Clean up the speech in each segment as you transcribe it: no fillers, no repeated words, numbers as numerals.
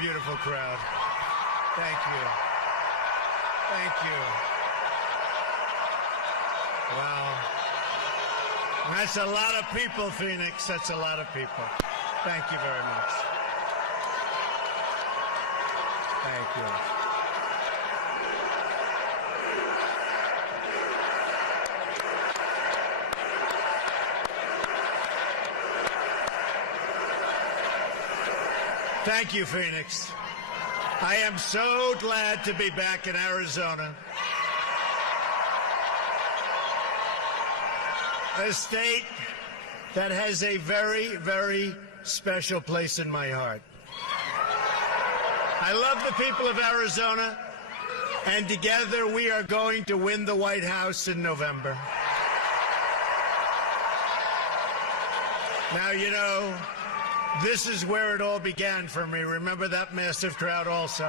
beautiful crowd. Thank you. Thank you. Wow. That's a lot of people, Phoenix. That's a lot of people. Thank you very much. Thank you. Thank you, Phoenix. I am so glad to be back in Arizona, a state that has a very, very special place in my heart. I love the people of Arizona, and together we are going to win the White House in November. Now, you know, this is where it all began for me. Remember that massive crowd also?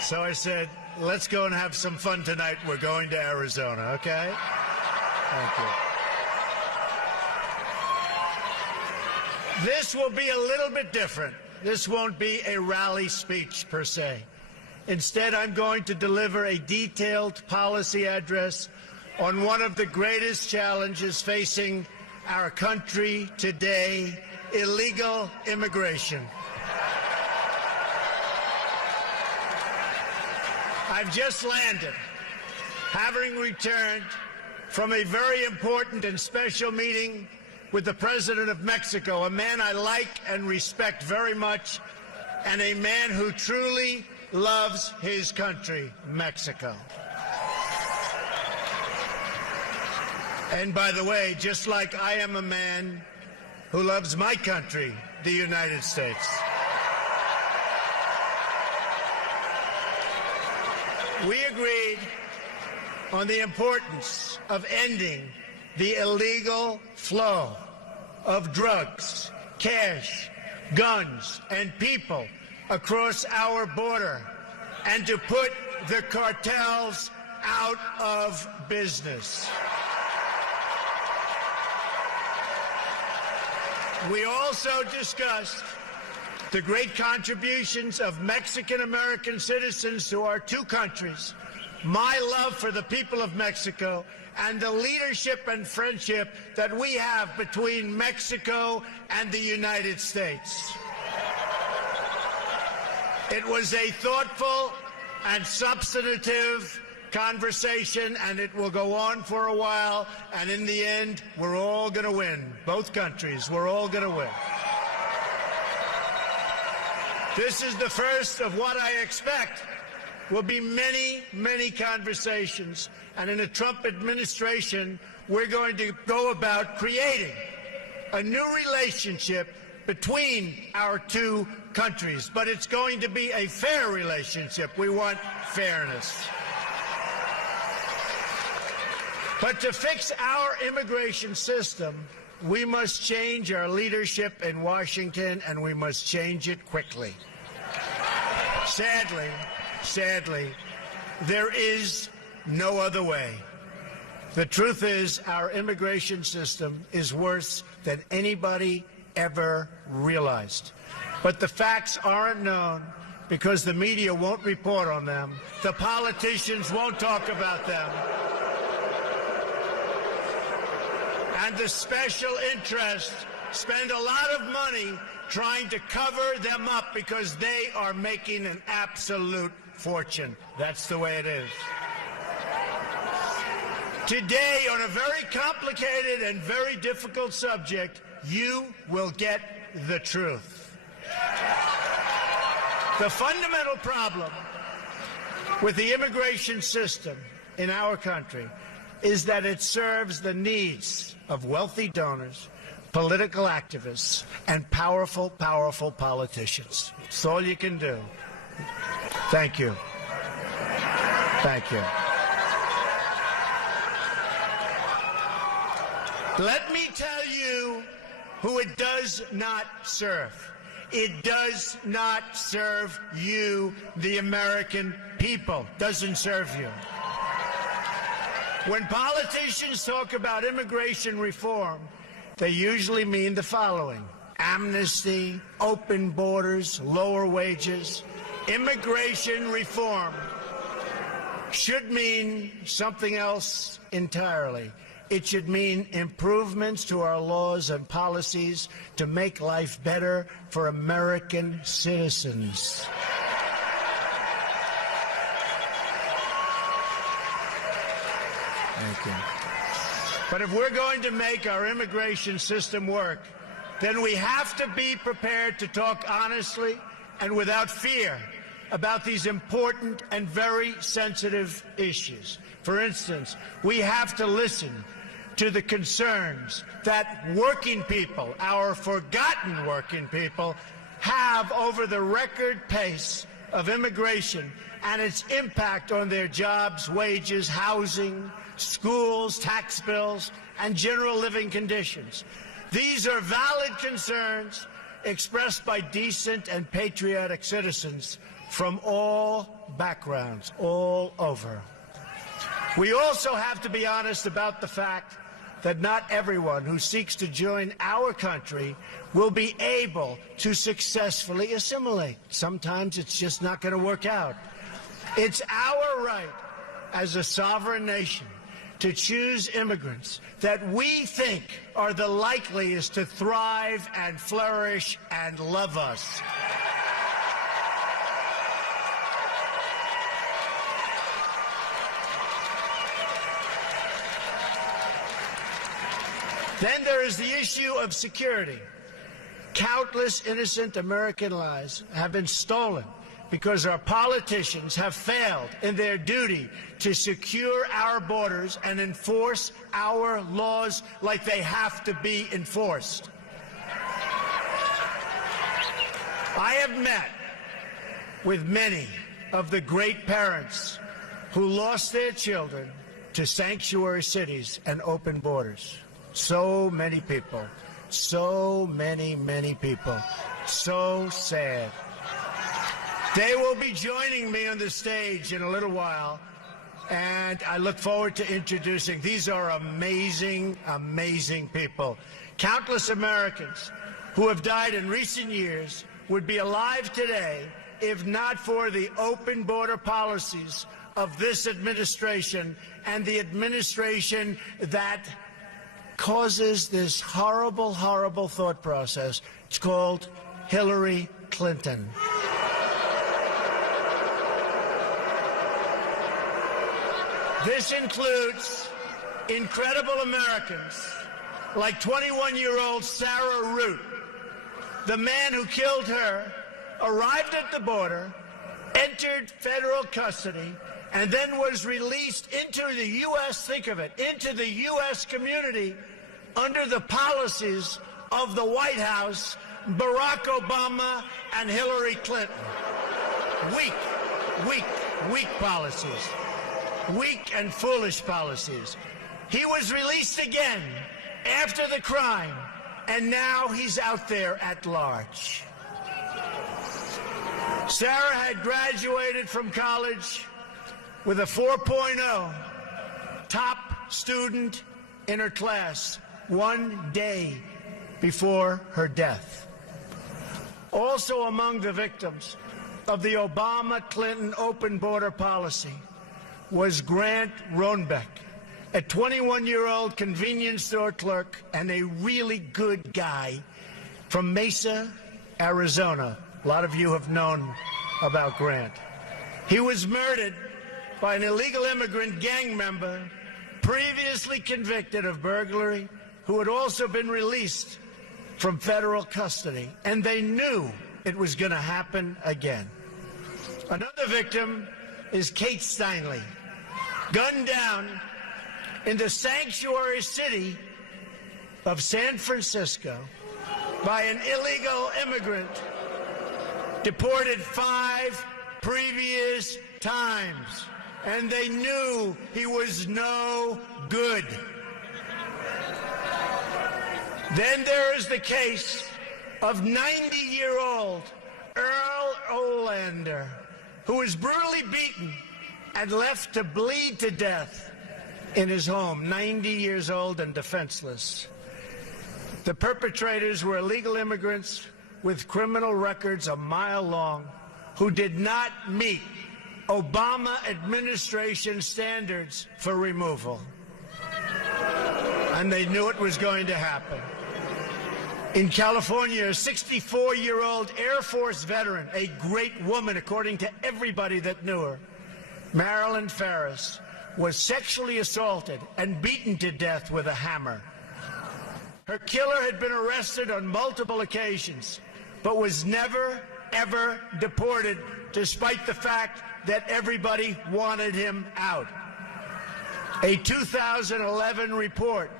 So I said, let's go and have some fun tonight. We're going to Arizona, okay? Thank you. This will be a little bit different. This won't be a rally speech per se. Instead, I'm going to deliver a detailed policy address on one of the greatest challenges facing our country today: illegal immigration. I've just landed, having returned from a very important and special meeting with the President of Mexico, a man I like and respect very much, and a man who truly loves his country, Mexico. And by the way, just like I am a man who loves my country, the United States. We agreed on the importance of ending the illegal flow of drugs, cash, guns, and people across our border, and to put the cartels out of business. We also discussed the great contributions of Mexican-American citizens to our two countries, my love for the people of Mexico, and the leadership and friendship that we have between Mexico and the United States. It was a thoughtful and substantive conversation, and it will go on for a while, and in the end, we're all going to win. Both countries, we're all going to win. This is the first of what I expect will be many, many conversations, and in a Trump administration, we're going to go about creating a new relationship between our two countries, but it's going to be a fair relationship. We want fairness. But to fix our immigration system, we must change our leadership in Washington, and we must change it quickly. Sadly, there is no other way. The truth is, our immigration system is worse than anybody ever realized. But the facts aren't known because the media won't report on them. The politicians won't talk about them. And the special interests spend a lot of money trying to cover them up because they are making an absolute fortune. That's the way it is. Today, on a very complicated and very difficult subject, you will get the truth. The fundamental problem with the immigration system in our country is that it serves the needs of wealthy donors, political activists, and powerful politicians. It's all you can do. Thank you. Thank you. Let me tell you who it does not serve. It does not serve you, the American people. Doesn't serve you. When politicians talk about immigration reform, they usually mean the following: amnesty, open borders, lower wages, immigration reform should mean something else entirely. It should mean improvements to our laws and policies to make life better for American citizens. Thank you. But if we're going to make our immigration system work, then we have to be prepared to talk honestly and without fear about these important and very sensitive issues. For instance, we have to listen to the concerns that working people, our forgotten working people, have over the record pace of immigration and its impact on their jobs, wages, housing, schools, tax bills, and general living conditions. These are valid concerns expressed by decent and patriotic citizens from all backgrounds, all over. We also have to be honest about the fact that not everyone who seeks to join our country will be able to successfully assimilate. Sometimes it's just not going to work out. It's our right as a sovereign nation to choose immigrants that we think are the likeliest to thrive and flourish and love us. Then there is the issue of security. Countless innocent American lives have been stolen because our politicians have failed in their duty to secure our borders and enforce our laws like they have to be enforced. I have met with many of the great parents who lost their children to sanctuary cities and open borders. So many people, so many people, so sad. They will be joining me on the stage in a little while, and I look forward to introducing. These are amazing, amazing people. Countless Americans who have died in recent years would be alive today if not for the open border policies of this administration and the administration that causes this horrible, horrible thought process. It's called Hillary Clinton. This includes incredible Americans like 21-year-old Sarah Root. The man who killed her arrived at the border, entered federal custody, and then was released into the U.S., think of it, into the U.S. community under the policies of the White House, Barack Obama, and Hillary Clinton. Weak policies. Weak and foolish policies. He was released again after the crime, and now he's out there at large. Sarah had graduated from college with a 4.0, top student in her class, one day before her death. Also among the victims of the Obama-Clinton open border policy was Grant Roenbeck, a 21-year-old convenience store clerk and a really good guy from Mesa, Arizona. A lot of you have known about Grant. He was murdered by an illegal immigrant gang member previously convicted of burglary, who had also been released from federal custody, and they knew it was going to happen again. Another victim is Kate Steinle, gunned down in the sanctuary city of San Francisco by an illegal immigrant deported 5 previous times, and they knew he was no good. Then there is the case of 90-year-old Earl Olander, who was brutally beaten and left to bleed to death in his home, 90 years old and defenseless. The perpetrators were illegal immigrants with criminal records a mile long who did not meet Obama administration standards for removal. And they knew it was going to happen. In California, a 64-year-old Air Force veteran, a great woman according to everybody that knew her, Marilyn Ferris, was sexually assaulted and beaten to death with a hammer. Her killer had been arrested on multiple occasions, but was never, ever deported, despite the fact that everybody wanted him out. A 2011 report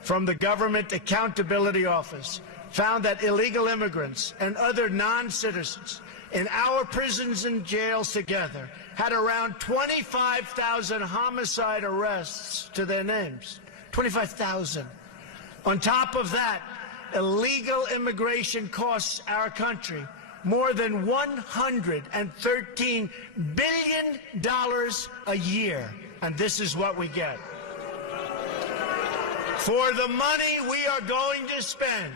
from the Government Accountability Office found that illegal immigrants and other non-citizens in our prisons and jails together had around 25,000 homicide arrests to their names. 25,000. On top of that, illegal immigration costs our country more than $113 billion a year. And this is what we get. For the money we are going to spend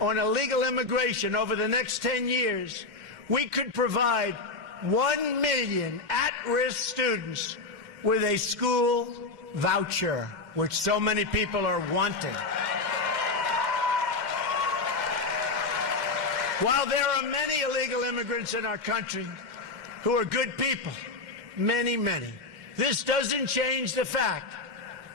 on illegal immigration over the next 10 years, we could provide 1 million at-risk students with a school voucher, which so many people are wanting. While there are many illegal immigrants in our country who are good people, many, this doesn't change the fact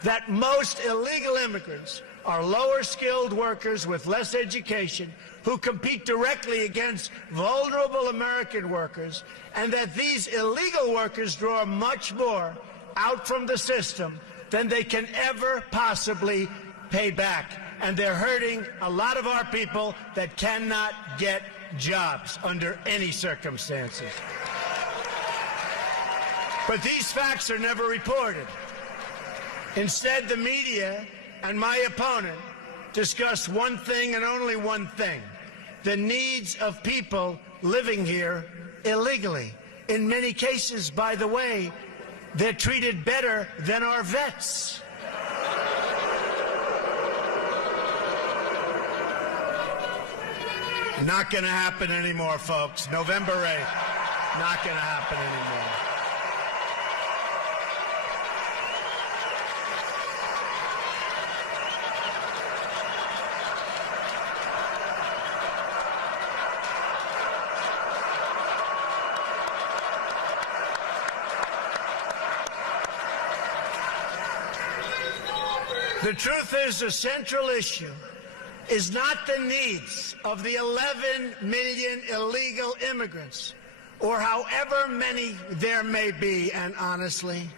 that most illegal immigrants are lower-skilled workers with less education who compete directly against vulnerable American workers, and that these illegal workers draw much more out from the system than they can ever possibly pay back. And they're hurting a lot of our people that cannot get jobs under any circumstances. But these facts are never reported. Instead, the media and my opponent discuss one thing and only one thing: the needs of people living here illegally. In many cases, by the way, they're treated better than our vets. Not going to happen anymore, folks. November 8th, not going to happen anymore. The truth is, the central issue is not the needs of the 11 million illegal immigrants, or however many there may be. And honestly,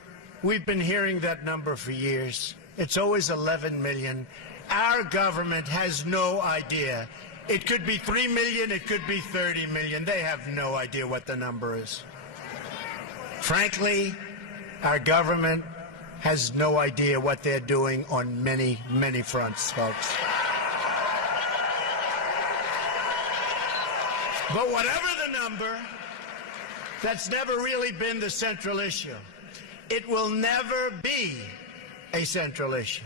we've been hearing that number for years. It's always 11 million. Our government has no idea. It could be 3 million, it could be 30 million. They have no idea what the number is. Frankly, our government has no idea what they're doing on many, many fronts, folks. But whatever the number, that's never really been the central issue. It will never be a central issue.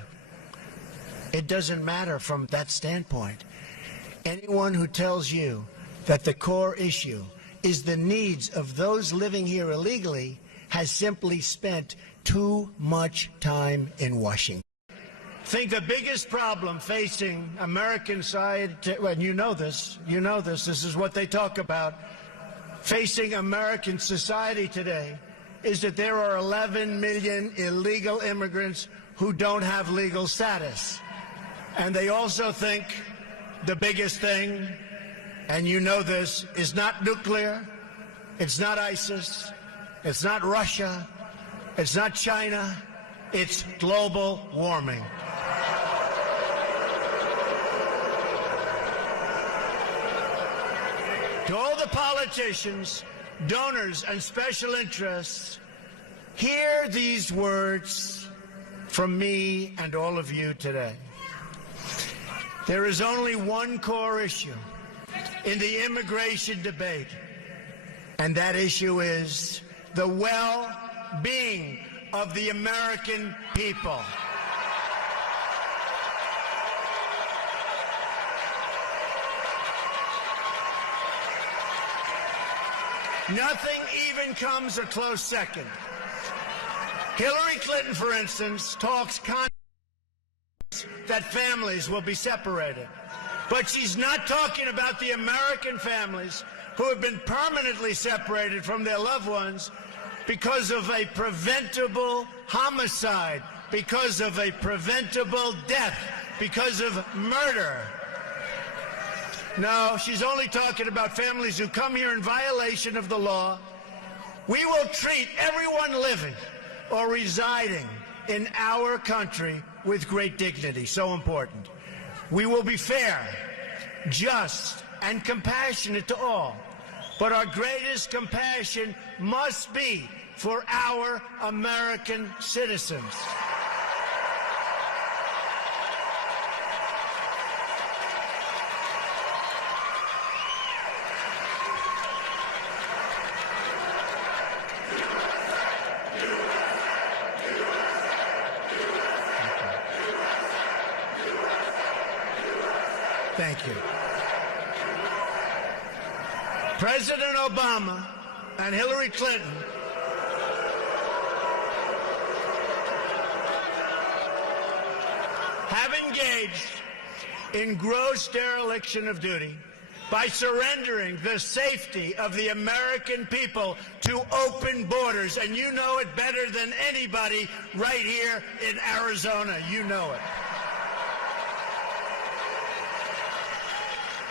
It doesn't matter from that standpoint. Anyone who tells you that the core issue is the needs of those living here illegally has simply spent too much time in Washington. I think the biggest problem facing American society, and you know this, this is what they talk about, facing American society today, is that there are 11 million illegal immigrants who don't have legal status. And they also think the biggest thing, and you know this, is not nuclear, it's not ISIS, it's not Russia, it's not China, it's global warming. To all the politicians, donors, and special interests, hear these words from me and all of you today. There is only one core issue in the immigration debate, and that issue is the well-being of the American people. Nothing even comes a close second. Hillary Clinton, for instance, talks that families will be separated. But she's not talking about the American families who have been permanently separated from their loved ones because of a preventable homicide, because of a preventable death, because of murder. No, she's only talking about families who come here in violation of the law. We will treat everyone living or residing in our country with great dignity. So important. We will be fair, just, and compassionate to all. But our greatest compassion must be for our American citizens. Thank you. President Obama and Hillary Clinton have engaged in gross dereliction of duty by surrendering the safety of the American people to open borders. And you know it better than anybody right here in Arizona. You know it.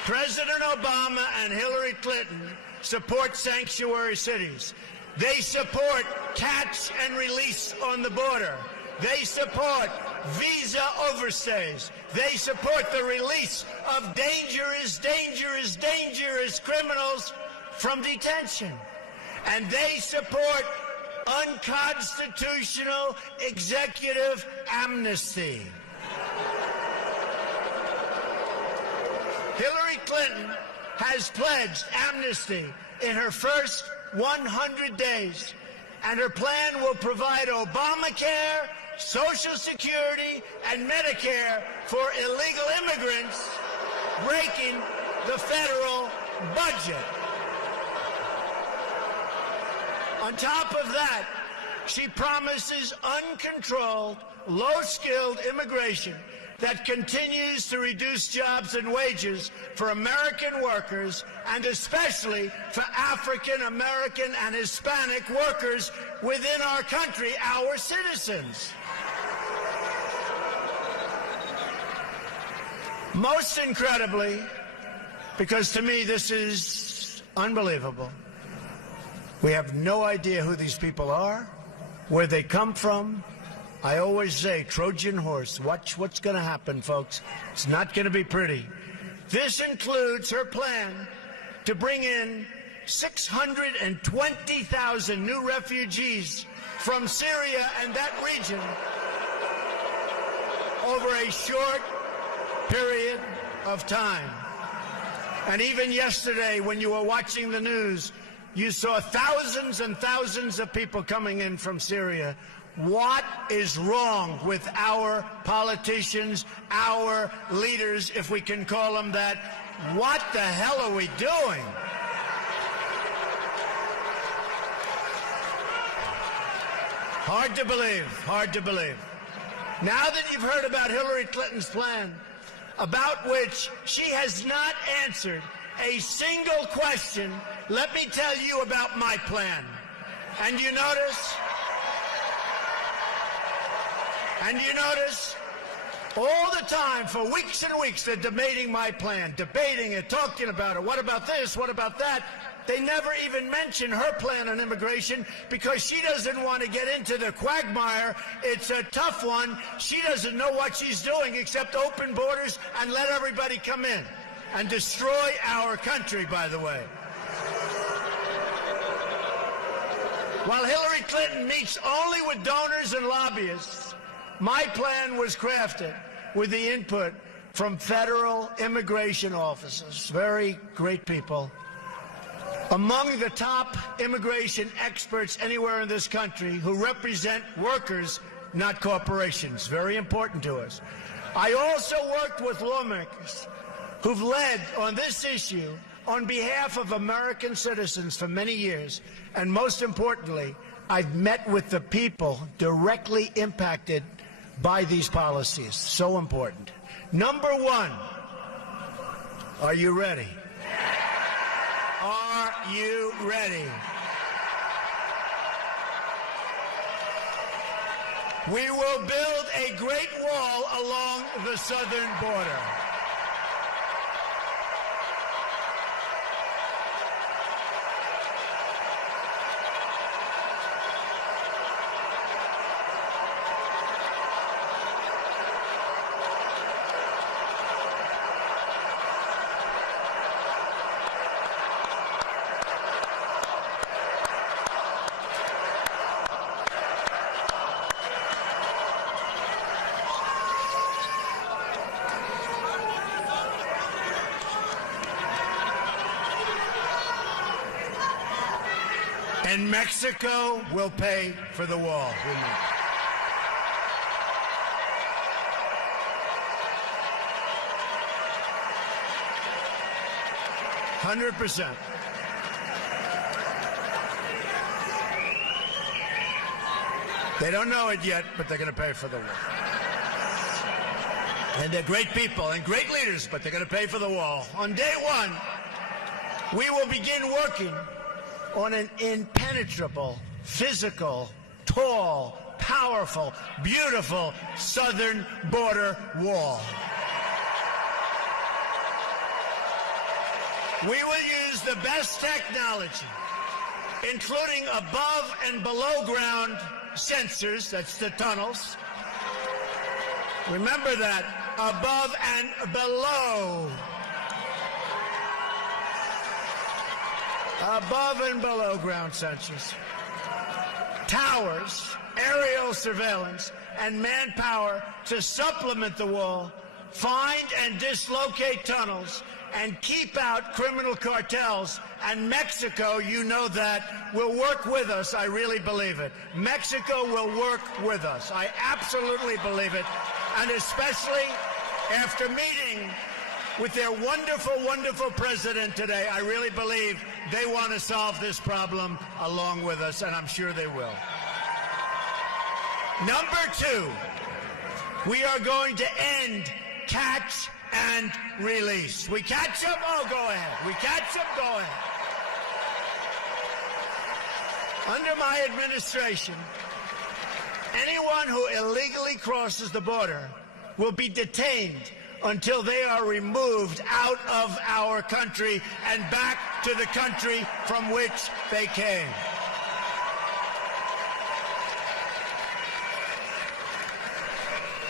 President Obama and Hillary Clinton support sanctuary cities. They support catch and release on the border. They support visa overstays. They support the release of dangerous criminals from detention. And they support unconstitutional executive amnesty. Hillary Clinton has pledged amnesty in her first 100 days, and her plan will provide Obamacare, Social Security, and Medicare for illegal immigrants, breaking the federal budget. On top of that, she promises uncontrolled, low-skilled immigration that continues to reduce jobs and wages for American workers, and especially for African American and Hispanic workers within our country, our citizens. Most incredibly, because to me this is unbelievable, we have no idea who these people are, where they come from. I always say, Trojan horse, watch what's going to happen, folks. It's not going to be pretty. This includes her plan to bring in 620,000 new refugees from Syria and that region over a short period of time. And even yesterday, when you were watching the news, you saw thousands and thousands of people coming in from Syria. What is wrong with our politicians, our leaders, if we can call them that? What the hell are we doing? Hard to believe, hard to believe. Now that you've heard about Hillary Clinton's plan, about which she has not answered a single question, let me tell you about my plan. And you notice all the time, for weeks and weeks, they're debating my plan, debating it, talking about it. What about this? What about that? They never even mention her plan on immigration because she doesn't want to get into the quagmire. It's a tough one. She doesn't know what she's doing except open borders and let everybody come in and destroy our country, by the way. While Hillary Clinton meets only with donors and lobbyists, my plan was crafted with the input from federal immigration officers, very great people, among the top immigration experts anywhere in this country who represent workers, not corporations. Very important to us. I also worked with lawmakers who've led on this issue on behalf of American citizens for many years, and most importantly, I've met with the people directly impacted by these policies. So important. Number one, are you ready? Are you ready? We will build a great wall along the southern border. And Mexico will pay for the wall. 100%. They don't know it yet, but they're going to pay for the wall. And they're great people and great leaders, but they're going to pay for the wall. On day one, we will begin working on an impenetrable, physical, tall, powerful, beautiful southern border wall. We will use the best technology, including above and below ground sensors, that's the tunnels. Remember that, above and below. Above and below ground sensors, towers, aerial surveillance, and manpower to supplement the wall, find and dislocate tunnels, and keep out criminal cartels. And Mexico, you know that, will work with us. I really believe it. Mexico will work with us. I absolutely believe it. And especially after meeting with their wonderful, wonderful president today, I really believe they want to solve this problem along with us, and I'm sure they will. Number two, we are going to end catch and release. We catch them? Oh, go ahead. We catch them? Go ahead. Under my administration, anyone who illegally crosses the border will be detained until they are removed out of our country and back to the country from which they came.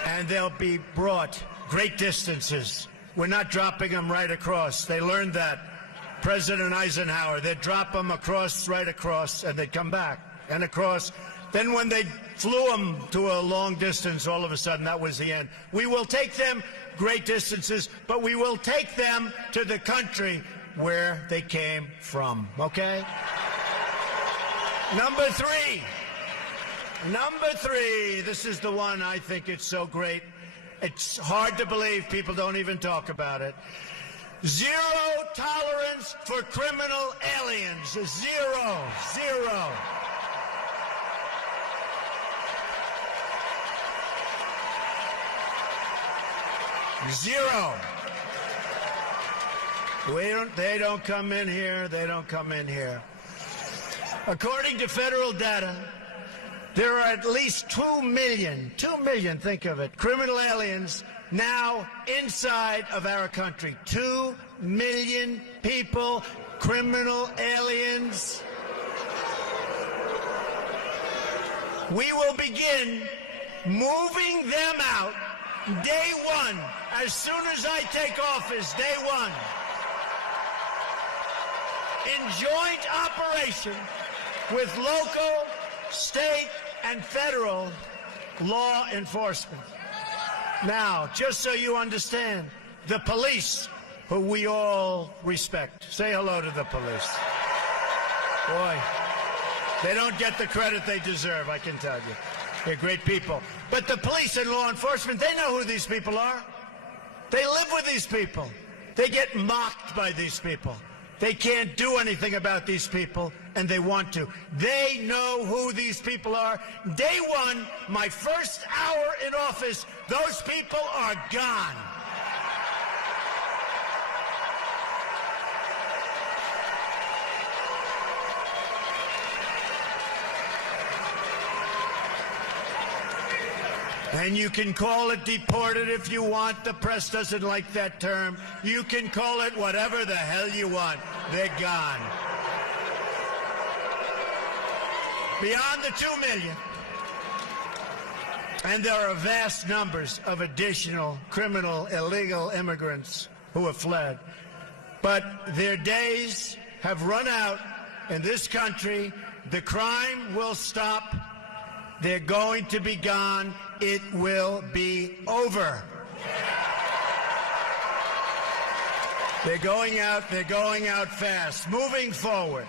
And they'll be brought great distances. We're not dropping them right across. They learned that. President Eisenhower, they'd drop them across, right across, and they'd come back and across. Then when they flew them to a long distance, all of a sudden, that was the end. We will take them great distances, but we will take them to the country where they came from, okay? Number three, this is the one I think it's so great. It's hard to believe people don't even talk about it. Zero tolerance for criminal aliens. Zero. Zero. They don't come in here. They don't come in here. According to federal data, there are at least 2 million, think of it, criminal aliens now inside of our country. 2 million people, criminal aliens. We will begin moving them out day one, as soon as I take office, day one, in joint operation with local, state, and federal law enforcement. Now, just so you understand, the police, who we all respect, say hello to the police. Boy, they don't get the credit they deserve, I can tell you. They're great people. But the police and law enforcement, they know who these people are. They live with these people. They get mocked by these people. They can't do anything about these people, and they want to. They know who these people are. Day one, my first hour in office, those people are gone. And you can call it deported if you want. The press doesn't like that term. You can call it whatever the hell you want. They're gone. Beyond the 2 million. And there are vast numbers of additional criminal, illegal immigrants who have fled. But their days have run out in this country. The crime will stop. They're going to be gone. It will be over. They're going out fast. Moving forward,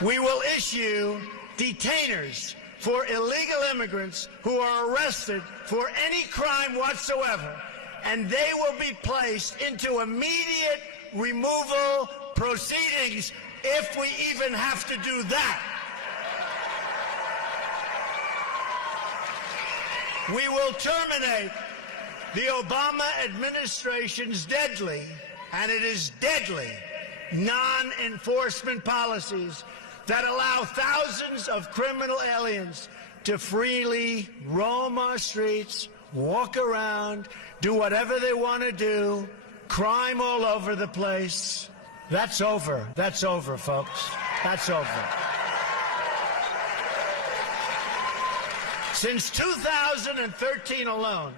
we will issue detainers for illegal immigrants who are arrested for any crime whatsoever, and they will be placed into immediate removal proceedings if we even have to do that. We will terminate the Obama administration's deadly, and it is deadly, non-enforcement policies that allow thousands of criminal aliens to freely roam our streets, walk around, do whatever they want to do, crime all over the place. That's over. That's over, folks. That's over. Since 2013 alone,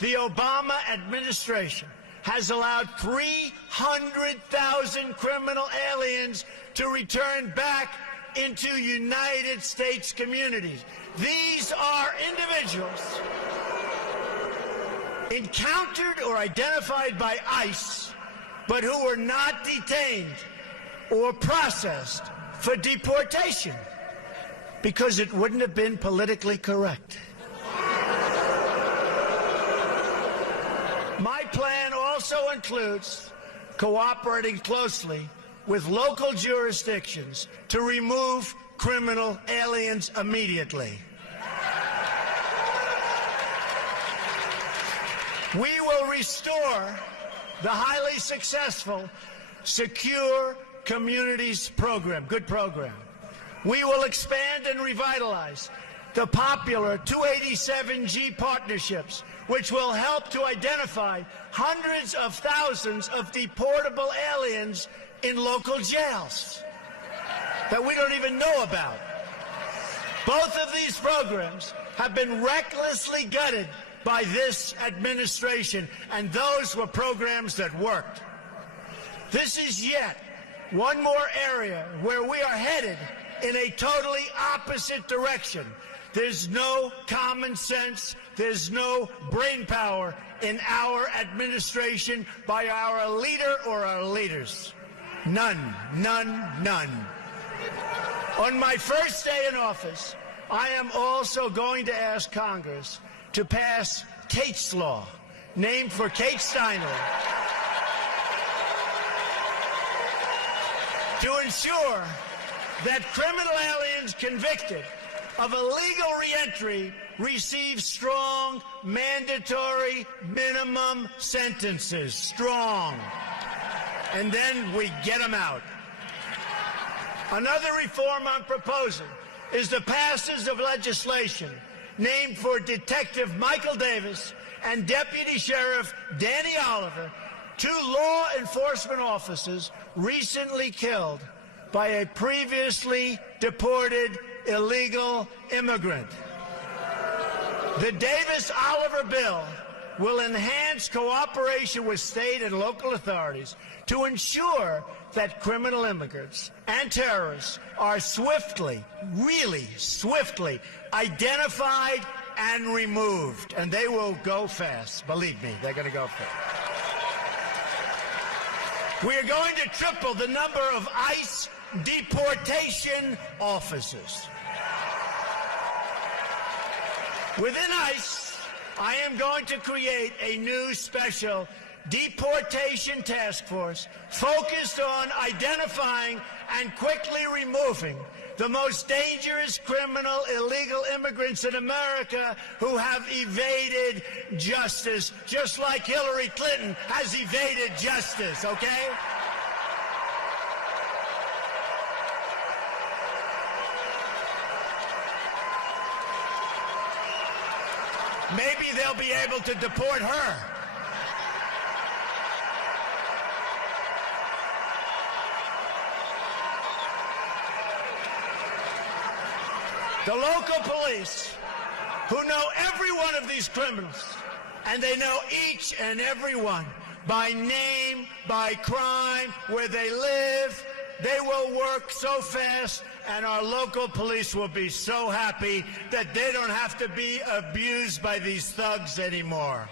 the Obama administration has allowed 300,000 criminal aliens to return back into United States communities. These are individuals encountered or identified by ICE, but who were not detained or processed for deportation, because it wouldn't have been politically correct. My plan also includes cooperating closely with local jurisdictions to remove criminal aliens immediately. We will restore the highly successful Secure Communities program, good program. We will expand and revitalize the popular 287G partnerships, which will help to identify hundreds of thousands of deportable aliens in local jails that we don't even know about. Both of these programs have been recklessly gutted by this administration, and those were programs that worked. This is yet one more area where we are headed in a totally opposite direction. There's no common sense, there's no brain power in our administration by our leader or our leaders. None, none, none. On my first day in office, I am also going to ask Congress to pass Kate's Law, named for Kate Steinle, to ensure that criminal aliens convicted of illegal reentry receive strong, mandatory minimum sentences. Strong. And then we get them out. Another reform I'm proposing is the passage of legislation named for Detective Michael Davis and Deputy Sheriff Danny Oliver, two law enforcement officers recently killed by a previously deported illegal immigrant. The Davis-Oliver bill will enhance cooperation with state and local authorities to ensure that criminal immigrants and terrorists are swiftly, really swiftly, identified and removed. And they will go fast. Believe me, they're going to go fast. We are going to triple the number of ICE deportation officers. Within ICE, I am going to create a new special deportation task force focused on identifying and quickly removing the most dangerous criminal illegal immigrants in America who have evaded justice, just like Hillary Clinton has evaded justice, okay? Maybe they'll be able to deport her. The local police, who know every one of these criminals, and they know each and every one by name, by crime, where they live, they will work so fast, and our local police will be so happy that they don't have to be abused by these thugs anymore.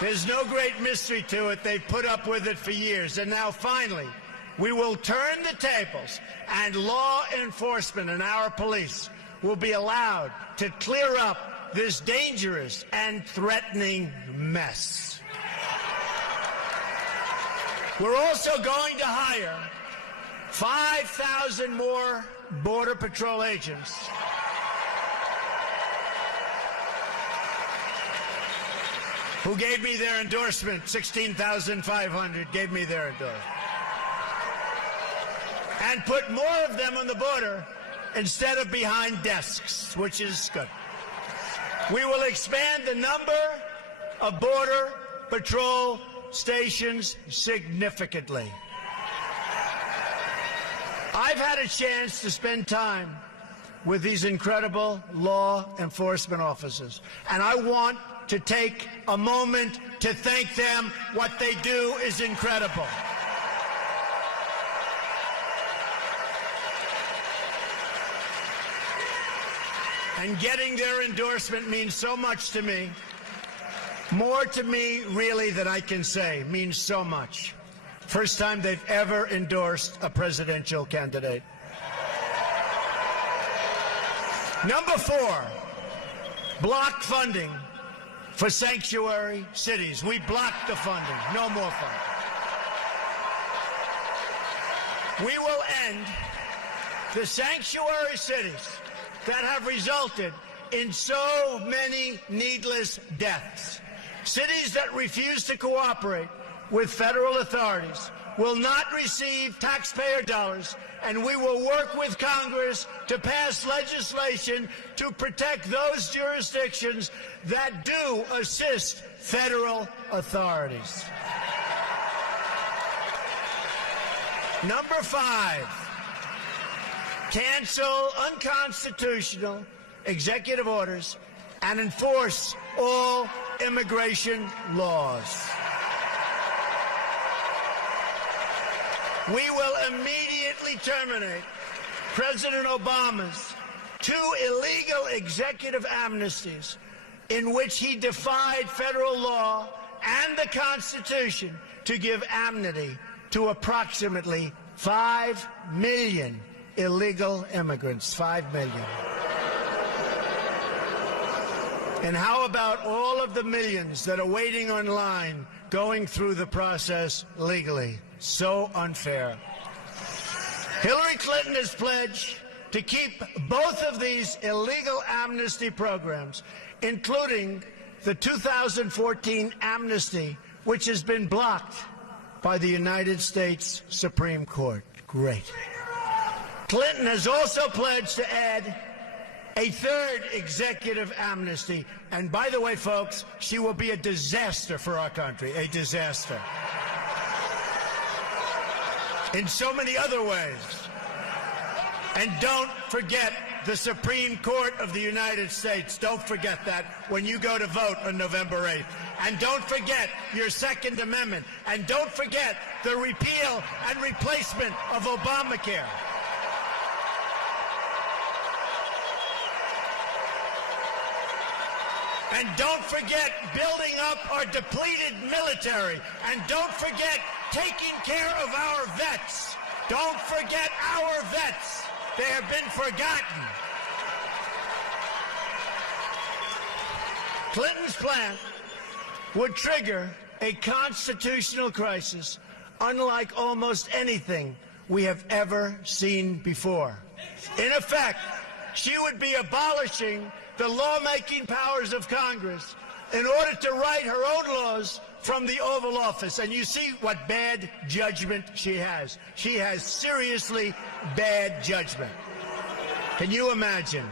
There's no great mystery to it. They've put up with it for years, and now finally, we will turn the tables, and law enforcement and our police will be allowed to clear up this dangerous and threatening mess. We're also going to hire 5,000 more Border Patrol agents. Who gave me their endorsement. 16,500 gave me their endorsement. And put more of them on the border instead of behind desks, which is good. We will expand the number of Border Patrol stations significantly. I've had a chance to spend time with these incredible law enforcement officers, and I want to take a moment to thank them. What they do is incredible. And getting their endorsement means so much to me. More to me, really, than I can say. Means so much. First time they've ever endorsed a presidential candidate. Number 4, block funding for sanctuary cities. We blocked the funding. No more funding. We will end the sanctuary cities that have resulted in so many needless deaths. Cities that refuse to cooperate with federal authorities will not receive taxpayer dollars, and we will work with Congress to pass legislation to protect those jurisdictions that do assist federal authorities. Number 5. Cancel unconstitutional executive orders and enforce all immigration laws. We will immediately terminate President Obama's 2 illegal executive amnesties in which he defied federal law and the Constitution to give amnesty to approximately 5 million illegal immigrants. 5 million. And how about all of the millions that are waiting online, going through the process legally? So unfair. Hillary Clinton has pledged to keep both of these illegal amnesty programs, including the 2014 amnesty, which has been blocked by the United States Supreme Court. Great. Clinton has also pledged to add a 3rd executive amnesty. And by the way, folks, she will be a disaster for our country, a disaster. In so many other ways. And don't forget the Supreme Court of the United States. Don't forget that when you go to vote on November 8th. And don't forget your Second Amendment. And don't forget the repeal and replacement of Obamacare. And don't forget building up our depleted military. And don't forget taking care of our vets. Don't forget our vets. They have been forgotten. Clinton's plan would trigger a constitutional crisis unlike almost anything we have ever seen before. In effect, she would be abolishing the lawmaking powers of Congress in order to write her own laws from the Oval Office. And you see what bad judgment she has. She has seriously bad judgment. Can you imagine?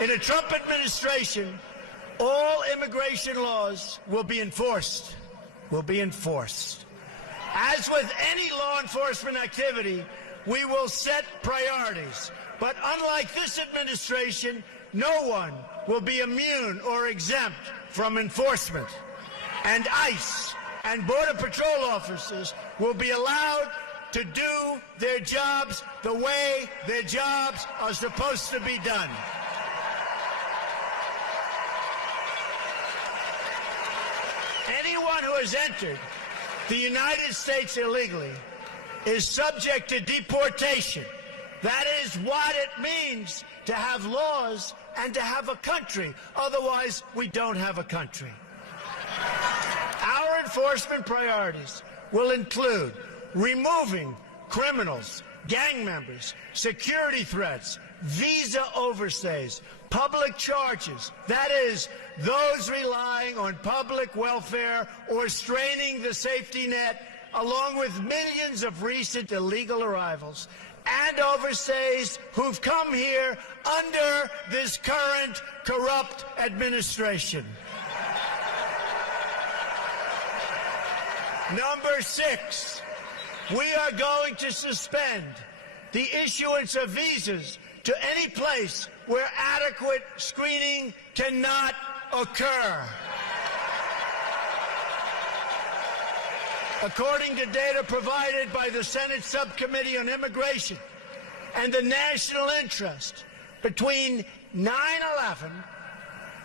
In a Trump administration, all immigration laws will be enforced. As with any law enforcement activity, we will set priorities. But unlike this administration, no one will be immune or exempt from enforcement. And ICE and Border Patrol officers will be allowed to do their jobs the way their jobs are supposed to be done. Anyone who has entered the United States illegally is subject to deportation. That is what it means to have laws and to have a country. Otherwise, we don't have a country. Our enforcement priorities will include removing criminals, gang members, security threats, visa overstays, public charges, that is, those relying on public welfare or straining the safety net, along with millions of recent illegal arrivals and overstays who've come here under this current corrupt administration. Number 6, we are going to suspend the issuance of visas to any place where adequate screening cannot occur. According to data provided by the Senate Subcommittee on Immigration and the National Interest, between 9/11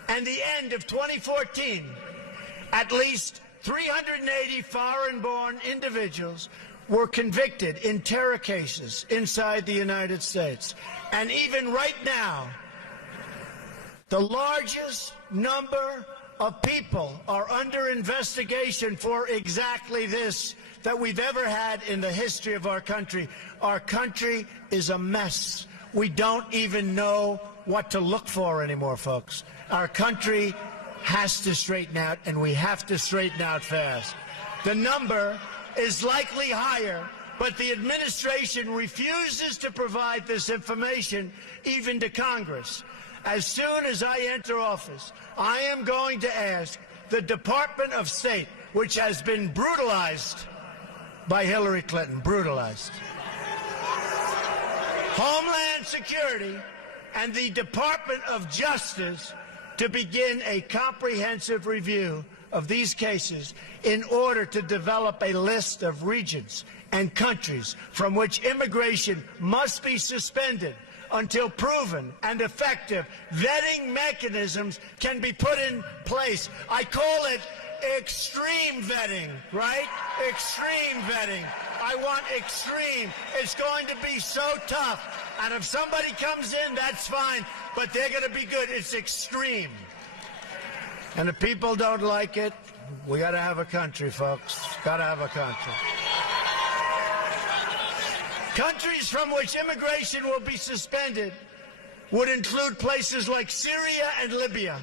and the end of 2014, at least 380 foreign-born individuals were convicted in terror cases inside the United States. And even right now, the largest number of people are under investigation for exactly this that we've ever had in the history of our country. Our country is a mess. We don't even know what to look for anymore, folks. Our country has to straighten out, and we have to straighten out fast. The number is likely higher, but the administration refuses to provide this information even to Congress. As soon as I enter office, I am going to ask the Department of State, which has been brutalized by Hillary Clinton, brutalized, Homeland Security, and the Department of Justice to begin a comprehensive review of these cases in order to develop a list of regions and countries from which immigration must be suspended until proven and effective vetting mechanisms can be put in place. I call it extreme vetting, right? Extreme vetting. I want extreme. It's going to be so tough. And if somebody comes in, that's fine, but they're going to be good. It's extreme. And if people don't like it, we got to have a country, folks. Got to have a country. Countries from which immigration will be suspended would include places like Syria and Libya.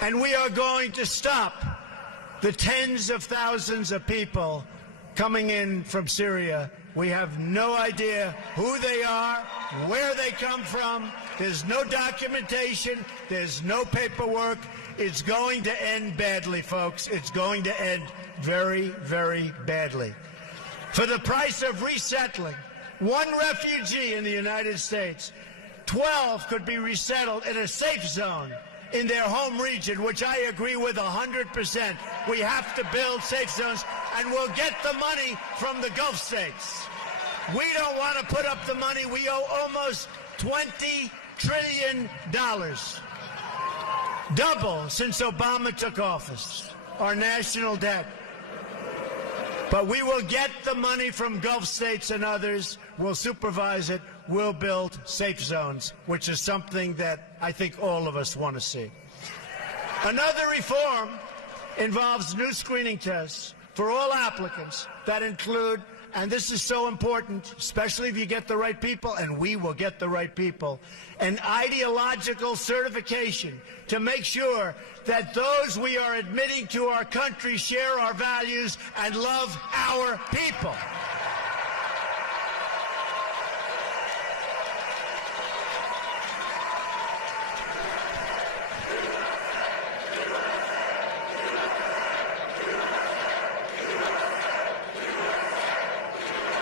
And we are going to stop the tens of thousands of people coming in from Syria. We have no idea who they are, where they come from. There's no documentation. There's no paperwork. It's going to end badly, folks. It's going to end very, very badly. For the price of resettling one refugee in the United States, 12 could be resettled in a safe zone in their home region, which I agree with 100%. We have to build safe zones, and we'll get the money from the Gulf states. We don't want to put up the money. We owe almost $20 trillion. Double since Obama took office, our national debt. But we will get the money from Gulf states and others. we'll supervise it, we'll build safe zones, which is something that I think all of us want to see. Another reform involves new screening tests for all applicants that include, and this is so important, especially if you get the right people, and we will get the right people, an ideological certification to make sure that those we are admitting to our country share our values and love our people.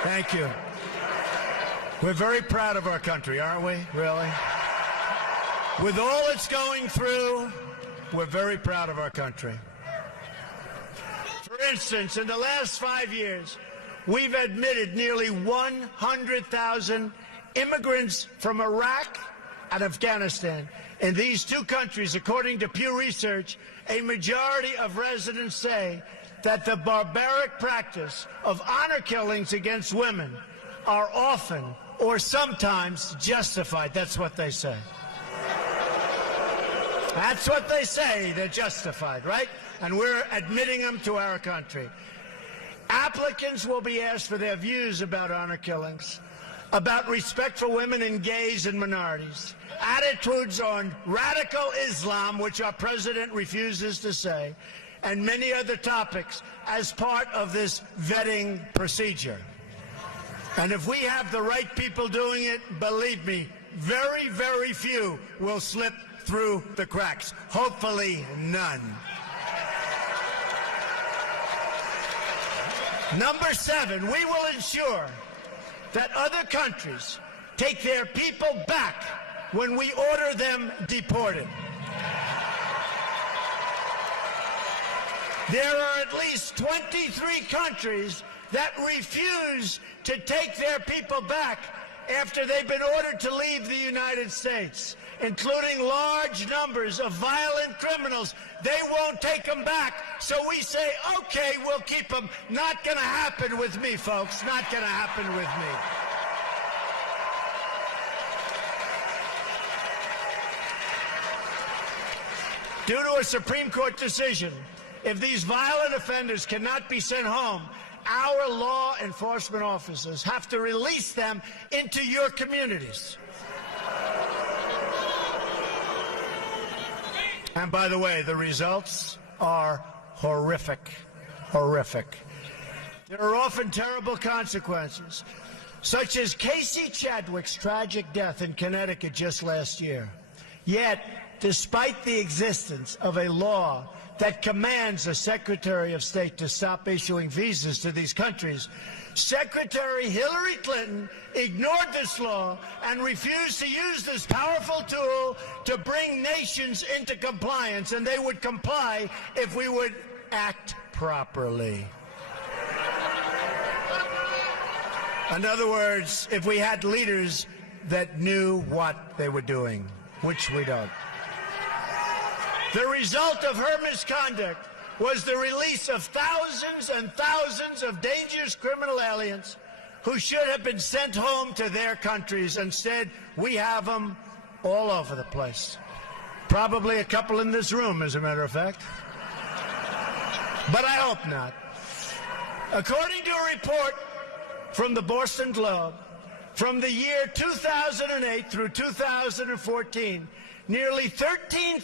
Thank you. We're very proud of our country, aren't we? Really? With all it's going through, we're very proud of our country. For instance, in the last 5 years, we've admitted nearly 100,000 immigrants from Iraq and Afghanistan. In these two countries, according to Pew Research, a majority of residents say that the barbaric practice of honor killings against women are often or sometimes justified. That's what they say. That's what they say. They're justified, right? And we're admitting them to our country. Applicants will be asked for their views about honor killings, about respect for women and gays and minorities, attitudes on radical Islam, which our president refuses to say, and many other topics as part of this vetting procedure. And if we have the right people doing it, believe me, very, very few will slip through the cracks. Hopefully, none. Number 7, we will ensure that other countries take their people back when we order them deported. There are at least 23 countries that refuse to take their people back after they've been ordered to leave the United States, including large numbers of violent criminals. They won't take them back, so we say, okay, we'll keep them. Not going to happen with me, folks. Not going to happen with me. Due to a Supreme Court decision, if these violent offenders cannot be sent home, our law enforcement officers have to release them into your communities. And by the way, the results are horrific, horrific. There are often terrible consequences, such as Casey Chadwick's tragic death in Connecticut just last year. Yet, despite the existence of a law that commands the Secretary of State to stop issuing visas to these countries, Secretary Hillary Clinton ignored this law and refused to use this powerful tool to bring nations into compliance, and they would comply if we would act properly. In other words, if we had leaders that knew what they were doing, which we don't. The result of her misconduct was the release of thousands and thousands of dangerous criminal aliens who should have been sent home to their countries. Instead, we have them all over the place. Probably a couple in this room, as a matter of fact. But I hope not. According to a report from the Boston Globe, from the year 2008 through 2014, nearly 13,000